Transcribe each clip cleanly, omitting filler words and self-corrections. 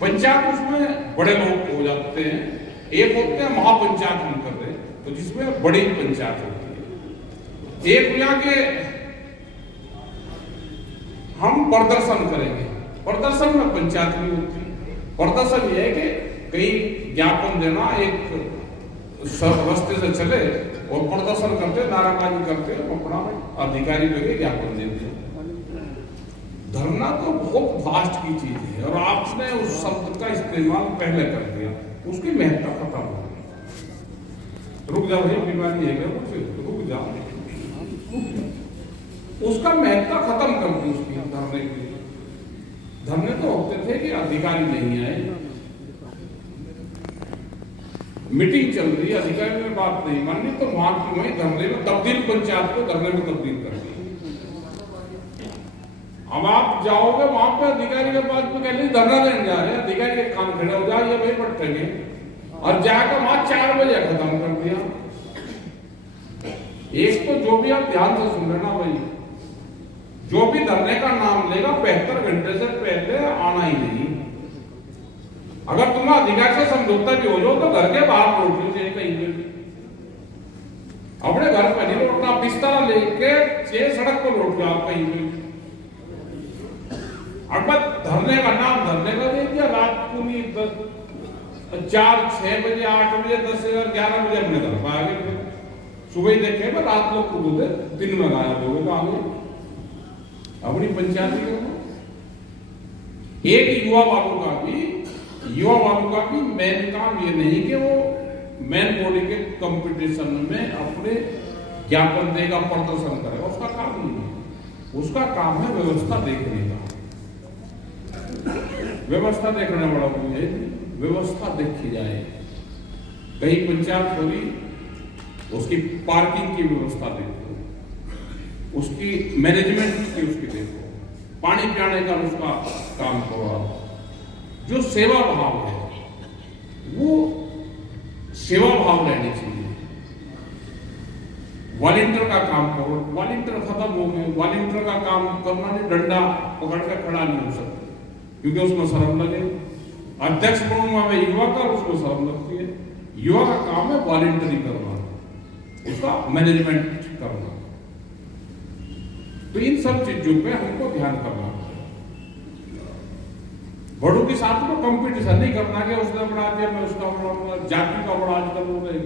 पंचायत उसमें बड़े लोग हो जाते हैं, एक होते हैं महापंचायत हम कर रहे, तो जिसमें बड़ी पंचायत होती है। एक हुआ कि हम प्रदर्शन करेंगे, प्रदर्शन में पंचायत नहीं होती। प्रदर्शन यह है कि कहीं ज्ञापन देना, एक रास्ते से चले और प्रदर्शन करते, नाराबाजी करते, अपना अधिकारी लगे ज्ञापन देते। धरना तो बहुत वास्ट की चीज है और आपने उस शब्द का इस्तेमाल पहले कर दिया, उसकी महत्ता खत्म हो गई। रुक जाओ, बीमारी है क्या? रुक जाओ, उसका महत्ता खत्म कर दी उसकी धरने की। धरने तो होते थे कि अधिकारी नहीं आए, मीटिंग चल रही है, अधिकारी ने बात नहीं मानी तो वहां की वहीं धरने में तब्दील, पंचायत को धरने में तब्दील कर दी। अब आप जाओगे वहां पे अधिकारी के पास में कहते धरना देने जा रहे हैं, अधिकारी के कान खड़े हो जाए, ये भाई बैठेंगे, और जाकर वहां 4 बजे खत्म कर दिया। एक तो जो भी आप ध्यान से सुन लेना भाई, जो भी धरने का नाम लेगा 72 घंटे से पहले आना ही नहीं। अगर तुम्हें अधिकारी से समझौता भी हो जाओ तो घर के बाहर लौट लो, कहीं पे अपने घर पर नहीं लौटना, बिस्तर लेके सड़क पर लौट जाओ कहीं पे। अब धरने का नाम धरने का दे दिया, रात को नहीं 4, 6 बजे, 8 बजे, 10 बजे, 11 बजे अपने घर पर आ गए। सुबह देखे रात लोग खुद होते, दिन में गायब हो गए। आगे अपनी पंचायत करना। एक युवा बाबू का भी मेन काम ये नहीं कि वो मेन बॉडी के कंपटीशन में अपने ज्ञापन देगा, प्रदर्शन करेगा, उसका काम नहीं है। उसका काम है व्यवस्था देखने का। व्यवस्था देखने वाला मुझे व्यवस्था देखी जाए। कहीं पंचायत हो रही, उसकी पार्किंग की व्यवस्था देखो, उसकी मैनेजमेंट की उसकी देखो, पानी पिलाने का उसका काम करो। जो सेवा भाव है वो सेवा भाव रहनी चाहिए। वॉलंटियर का काम करो, वॉलंटियर खत्म हो गए, वॉलंटियर का काम करना नहीं, डंडा पकड़ कर खड़ा नहीं हो सकता क्योंकि उसमें शर्म लगे। अध्यक्ष बनूंगा मैं युवा का, उसको शर्म लगती है। युवा का काम है वॉलंटियरिंग करना, उसका मैनेजमेंट करना। तो इन सब चीजों पे हमको ध्यान करना। बड़ों के साथ में कंपटीशन नहीं करना कि उसने बढ़ा दिया मैं उसका बढ़ाऊंगा। जाति का बड़ा आजकल हो रहे,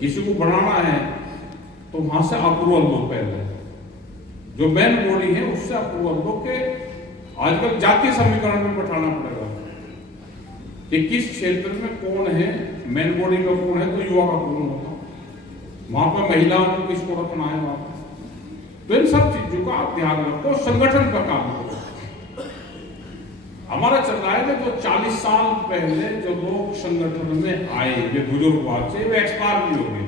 किसी को बढ़ाना है तो वहां से अप्रूवल लो पहले, जो मेन बॉडी है उससे अप्रूवल लो के आजकल जाति समीकरण में बैठाना पड़ेगा कि किस क्षेत्र में कौन है, मेन बॉडी में कौन है, तो युवा का कौन होगा, वहां पर महिलाओं को किसको रखना है वहां। तो इन सब चीजों का आप ध्यान रखो, संगठन पर काम करो। हमारा चल रहा है जो 40 साल पहले जो लोग संगठन में आए, वे बुजुर्ग बात से वे एक्सपायर भी हो गए,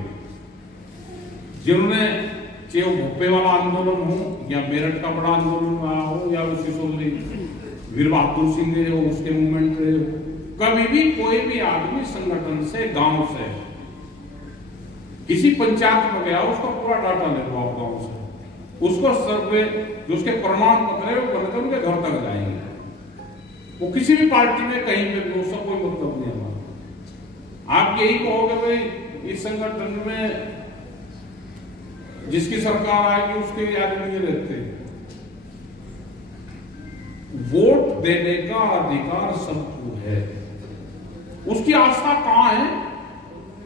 जिन्होंने चाहे वो भुप्पे वाला आंदोलन हो या मेरठ का बड़ा आंदोलन रहा हो या सिसोली वीर बहादुर सिंह रहे हो, उसके मूवमेंट रहे हो, कभी भी कोई भी आदमी संगठन से, गांव से किसी पंचायत में गया, उसका पूरा डाटा ले लो आप गांव से, उसको सर्वे जो उसके प्रमाण पत्र है वो बनकर उनके घर तक जाएंगे। वो किसी भी पार्टी में कहीं पे भी, उसका कोई मतलब नहीं हमारा। आप यही कहोगे भाई इस संगठन में जिसकी सरकार आएगी उसके आदमी रहते। वोट देने का अधिकार सबको है, उसकी आस्था कहां है?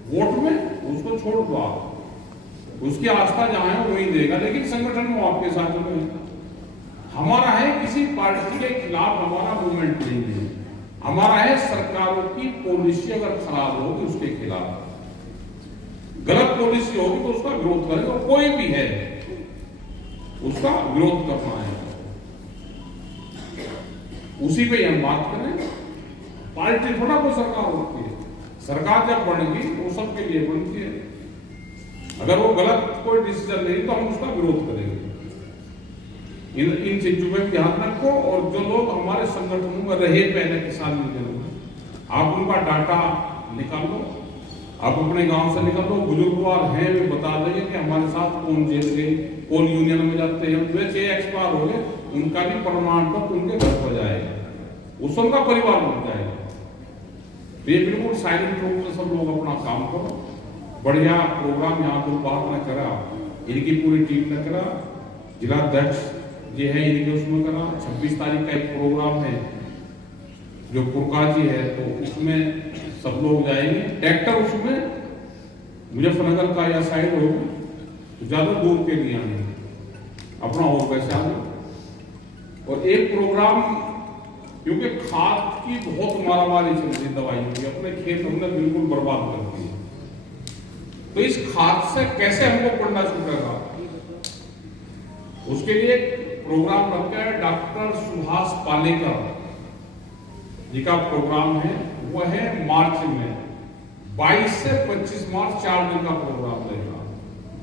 वोट में। उसको छोड़ दो आप, उसकी आस्था जहां है वही देगा, लेकिन संगठन में आपके साथ में हमारा है किसी पार्टी के खिलाफ हमारा मूवमेंट नहीं है। हमारा है सरकारों की पॉलिसी अगर खराब होगी उसके खिलाफ, गलत पॉलिसी होगी तो उसका विरोध करेगा। कोई भी है उसका विरोध करना है, उसी पे हम बात करें। पार्टी थोड़ा कोई सरकार होती है, सरकार जब बनेगी वो सबके लिए बनती है। अगर वो गलत कोई डिसीजन नहीं तो हम उसका विरोध करेंगे। इन चीजों में ध्यान रखो। और जो लोग हमारे संगठनों में रहे पहले किसान यूनियन में, आप उनका डाटा निकाल लो, आप अपने गांव से निकाल लो। बुजुर्गवार हैं वे बता देंगे कि हमारे साथ कौन जेल गए, कौन यूनियन में जाते हैं, वे 6 एक्सपायर हो गए, उनका भी प्रमाण पत्र उनके घर पर जाएगा। उससे उनका परिवार बन जाएगा। तो ये बिल्कुल साइलेंट रूप से सब लोग अपना काम करो। बढ़िया प्रोग्राम यहाँ दोपहर में करा, इनकी पूरी टीम ने करा, जिलाध्यक्ष जी है इनके उसमें करा। 26 तारीख का एक प्रोग्राम है जो पुरकाजी है, तो उसमें सब लोग जाएंगे। ट्रैक्टर उसमें मुजफ्फरनगर का या साइड हो तो ज्यादा दूर के लिए आने अपना और पैसे आगे। और एक प्रोग्राम, क्योंकि खाद की बहुत मारामारी चल रही है दवाइयों की, अपने खेत हमने बिल्कुल बर्बाद कर दिए, तो इस खाद से कैसे हमको पढ़ना छूटेगा, उसके लिए प्रोग्राम रखा है। डॉक्टर सुभाष पालेकर जी का प्रोग्राम है, वो है मार्च में 22 से 25 मार्च 4 दिन का प्रोग्राम रहेगा।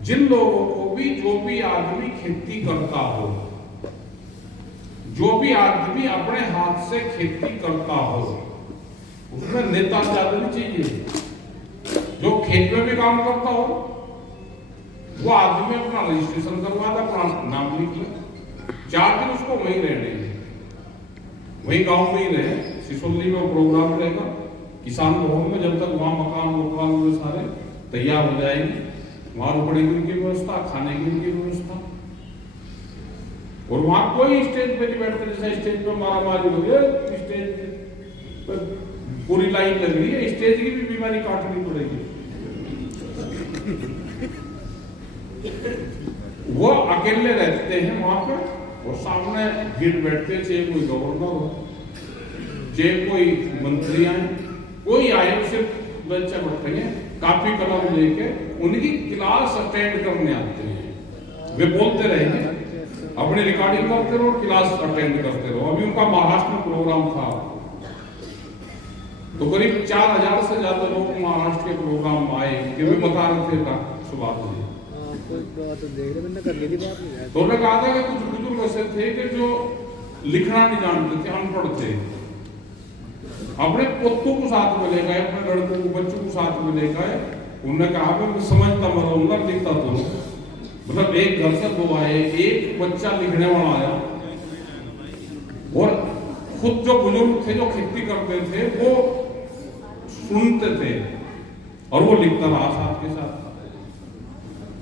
जिन लोगों को भी, जो भी आदमी खेती करता हो, जो भी आदमी अपने हाथ से खेती करता हो, उसमें नेता ज्यादा नहीं चाहिए। जो खेत में भी काम करता हो वो आदमी अपना रजिस्ट्रेशन करवा दे, अपना नाम लिख ले, 4 दिन उसको वहीं रहने, वहीं गांव में ही रहे। सिसोली में प्रोग्राम रहेगा किसान भवन में, जब तक वहां मकान सारे तैयार हो जाएंगे, वहां रुकने की उनकी व्यवस्था, खाने की उनकी व्यवस्था। और वहां कोई स्टेज पे नहीं बैठते, जैसे स्टेज पे मारामारी हो गई, स्टेज पे पूरी लाइन लग रही है, स्टेज की भी बीमारी काटनी पड़ेगी। वो अकेले रहते हैं वहां पे, और सामने भीड़ बैठते, चाहे कोई गवर्नर हो, चाहे कोई मंत्री आए, कोई आए, सिर्फ बच्चे बैठे हैं काफी कलम लेके, उनकी क्लास अटेंड करने आते हैं। वे बोलते रहेंगे, अपनी रिकॉर्डिंग करते रहो, क्लास अटेंड करते रहो। अभी उनका महाराष्ट्र में प्रोग्राम था, तो करीब 4000 से ज्यादा लोग महाराष्ट्र के प्रोग्राम आए, कि वे बता रहे थे सुभाष जी। तो मैं कहा था कि कुछ बुजुर्ग ऐसे थे कि जो लिखना नहीं जानते थे, अनपढ़ थे, अपने पोतों को साथ में ले गए, अपने लड़कों को, बच्चों को साथ में ले गए। उन्होंने कहा मैं समझता मरूंगा, लिखता तो मतलब एक घर से 2 आए, एक बच्चा लिखने वाला आया, और खुद जो बुजुर्ग थे जो खेती करते थे वो सुनते थे और वो लिखता रहा साथ के साथ।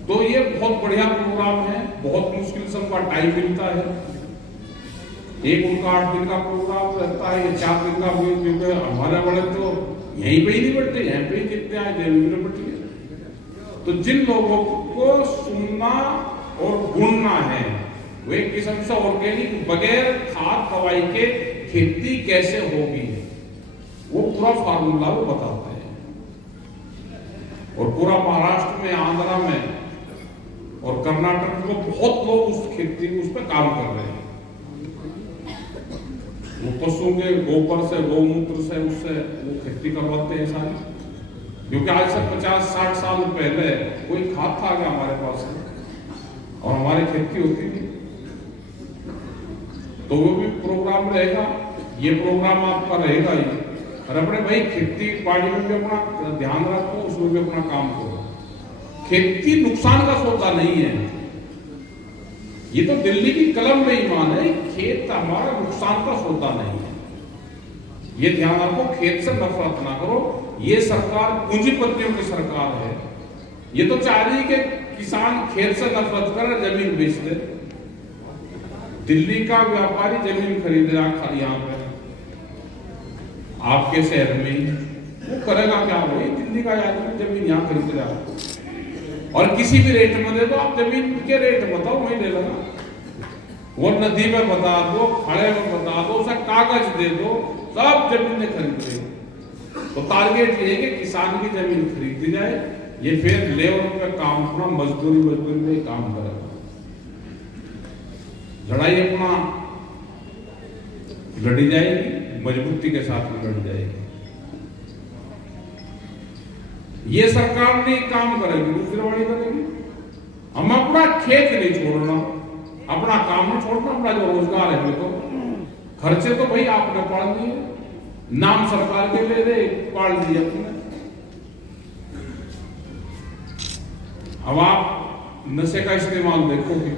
तो ये बहुत बढ़िया प्रोग्राम है, बहुत मुश्किल से उनका टाइम मिलता है। एक उनका 8 दिन का प्रोग्राम रहता है, ये 4 दिन का, क्योंकि हमारे बड़े तो यहीं पे ही नहीं बैठते, यहीं पे ही कितने आए देवी में बैठे। तो जिन लोगों को सुनना और बुनना है, वो एक किस्म से ऑर्गेनिक बगैर खाद दवाई के खेती कैसे होगी, वो पूरा फार्मूला वो बताते हैं। और पूरा महाराष्ट्र में, आंध्रा में और कर्नाटक में बहुत लोग उस खेती, उस पर काम कर रहे हैं। वो पशुओं के गोबर से, गौमूत्र से, उससे वो खेती करवाते हैं सारी। क्योंकि आज से 50-60 साल पहले कोई खाद था क्या हमारे पास, और हमारी खेती होती थी। तो वो भी प्रोग्राम रहेगा, ये प्रोग्राम आपका रहेगा ही। और अपने भाई खेती बाड़ी में भी अपना ध्यान रखो, उसमें भी अपना काम करो। खेती नुकसान का सौदा नहीं है, ये तो दिल्ली की कलम में ईमान है। खेत हमारा नुकसान का सौदा नहीं है, ये ध्यान रखो। खेत से नफरत ना करो। ये सरकार पूंजीपतियों की सरकार है, ये तो चाह रही है कि किसान खेत से नफरत करे, जमीन बेच दे। दिल्ली का व्यापारी जमीन खरीद रहा खाली यहाँ पे आपके शहर में ही, वो करेगा क्या भाई? दिल्ली का आदमी जमीन यहाँ खरीद रहा और किसी भी रेट में दे दो, आप जमीन के रेट बताओ, वही ले लेगा। वो नदी में बता दो, खड़े में बता दो, उसे कागज दे दो, सब जमीन खरीद लेंगे। तो टारगेट ये है कि किसान की जमीन खरीदी जाए, ये फिर लेबर पे काम अपना मजदूरी में काम करेगा। लड़ाई अपना लड़ी जाएगी, मजबूती के साथ में लड़ी जाएगी। ये सरकार नहीं काम करेगी, दूसरी वाली करेगी। हम अपना खेत नहीं छोड़ना, अपना काम नहीं छोड़ना, अपना जो रोजगार है तो खर्चे तो भाई आपने पाल दिए, नाम सरकार के ले दे पाल दिए अपने। अब आप नशे का इस्तेमाल देखो कि